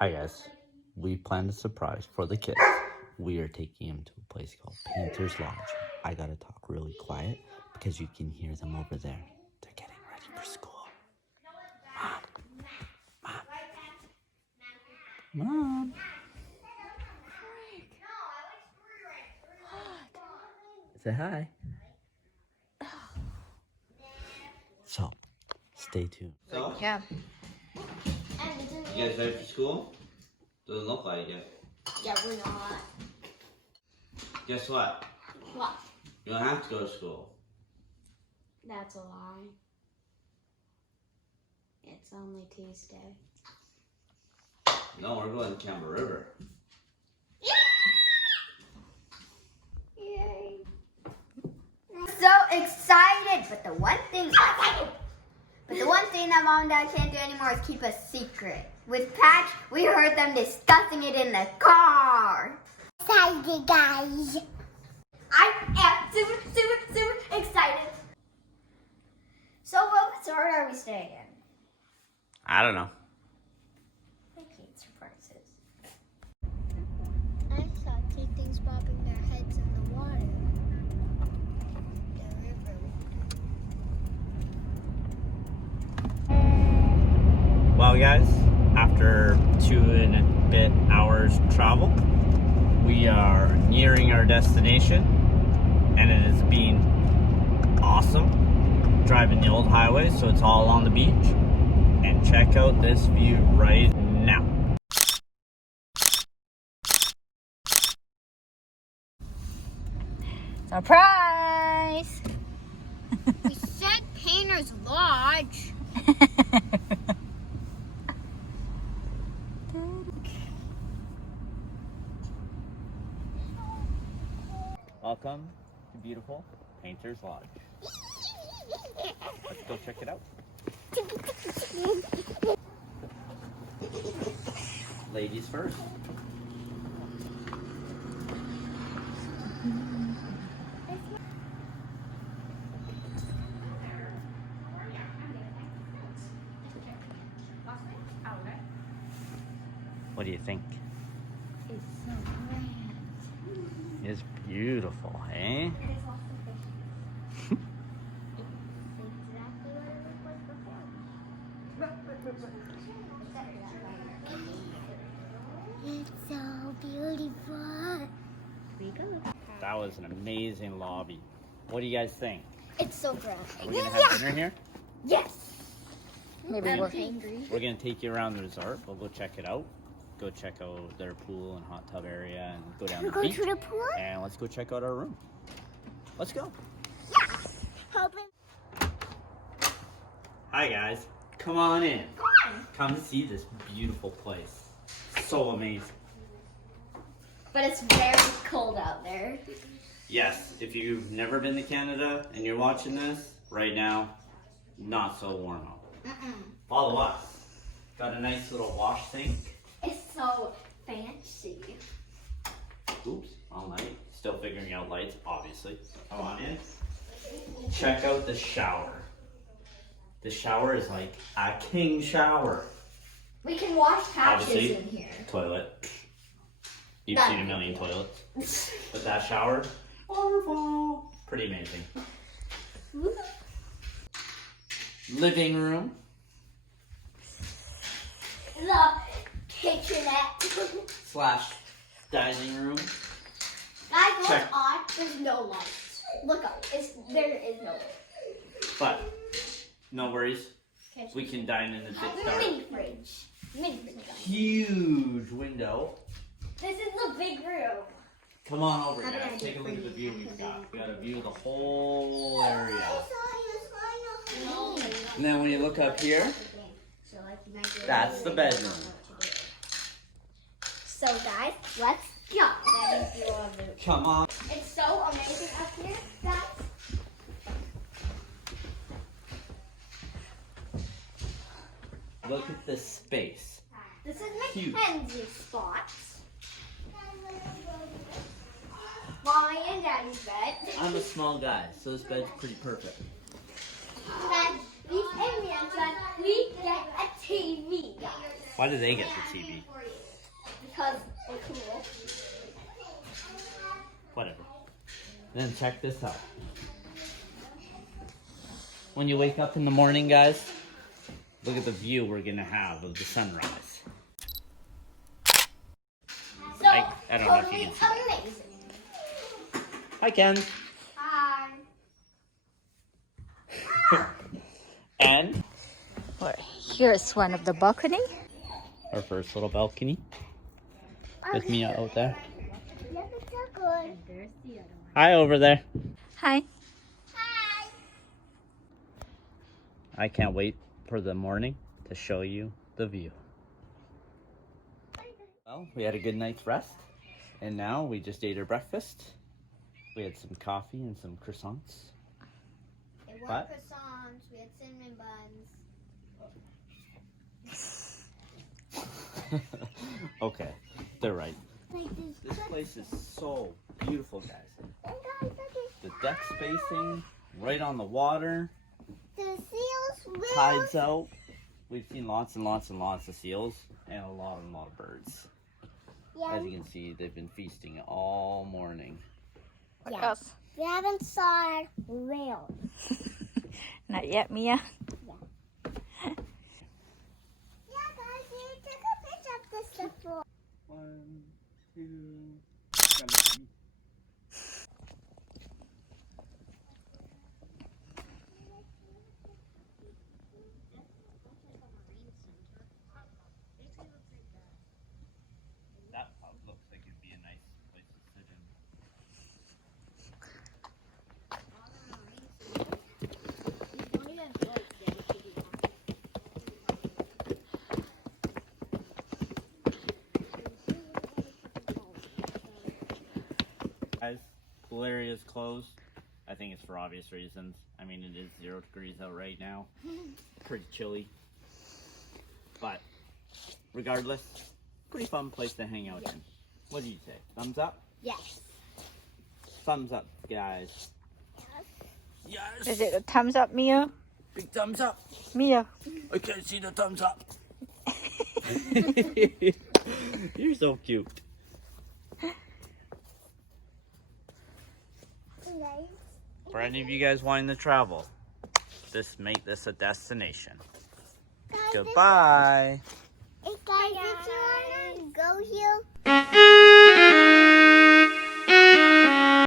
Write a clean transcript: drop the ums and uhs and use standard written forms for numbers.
Hi guys, we planned a surprise for the kids. We are taking them to a place called Painter's Lodge. I gotta talk really quiet because you can hear them over there. They're getting ready for school. Mom. Say hi. So, stay tuned. So, Yeah. you guys ready for school? Doesn't look like it. Yeah, we're not. Guess what? What? You don't have to go to school. That's a lie. It's only Tuesday. No, we're going to Campbell River. Yay. So excited, but the one thing that Mom and Dad can't do anymore is keep a secret. With Patch, we heard them discussing it in the car. Excited, guys. I am super excited. So what resort are we staying in? I don't know. I hate surprises. I saw two things bobbing their heads in the water. The river. Well guys, after 2.5 hours travel, we are nearing our destination and it has been awesome driving the old highway, so it's all on the beach. And check out this view right now. Surprise! We said Painter's Lodge. Welcome to beautiful Painter's Lodge. Let's go check it out. Ladies first. What do you think? It's so grand. It's beautiful, eh? Exactly what it looked like before. It's so beautiful. That was an amazing lobby. What do you guys think? It's so grand. Are we gonna have dinner here? Yes. Maybe I'm we're hungry. We're gonna take you around the resort. We'll go check it out. Go check out their pool and hot tub area and go down We the go beach. to the pool? And let's go check out our room. Let's go. Hoping. Hi guys, come on in. Come see this beautiful place. So amazing. But it's very cold out there. Yes, if you've never been to Canada and you're watching this right now, not so warm out. Follow us. Got a nice little wash sink. It's so fancy. Oops, all night. Still figuring out lights, obviously. Come on in. Check out the shower. The shower is like a king shower. We can wash patches Obviously. in here. Toilet. You've That- seen a million toilets. But that shower, wonderful. Pretty amazing. Living room. The kitchenette. / dining room. Guys, look Check. on. There's no lights. Look up. There is no light. But no worries. We can dine in the dark. Mini fridge. Mini fridge. Huge window. This is the big room. Come on over, How did I guys. do Take a for look at the you? view we've got. We got a view of the whole area. And then when you look up here, that's the bedroom. So guys, let's go. Come on. It's so amazing up here, guys. Look at this space. This is Huge. Mackenzie's spot. Mommy and Daddy's bed. I'm a small guy, so this bed's pretty perfect. And these aliens, we get a TV, guys. Why did they get the TV? Because we're cool. Whatever. Then check this out. When you wake up in the morning, guys, look at the view we're gonna have of the sunrise. So, I don't know if you can see that. amazing. Hi, Ken. Hi. And Well, here's one of the balcony. our first little balcony with Mia out there. Hi, over there. Hi. I can't wait for the morning to show you the view. Well, we had a good night's rest, and now we just ate our breakfast. We had some coffee and some croissants. It was What? croissants, we had cinnamon buns. Okay, they're right. This place is so beautiful, guys. The deck spacing, right on the water, The seals tides out. We've seen lots and lots and lots of seals and a lot of birds. As you can see, they've been feasting all morning. What else? We haven't saw whales. Not yet, Mia. Yeah, guys, you took a picture of this before. 1, 2, That looks like it'd be a nice place to sit in. Guys, pool area is closed. I think it's for obvious reasons. I mean, it is 0 degrees out right now. Pretty chilly. But regardless, pretty fun place to hang out in. What do you say? Thumbs up? Yes. Thumbs up, guys. Yes! Is it a thumbs up, Mia? Big thumbs up. Mia. I can't see the thumbs up. You're so cute. For any of you guys wanting to travel, make this a destination. Goodbye. Guys, if you want to go here,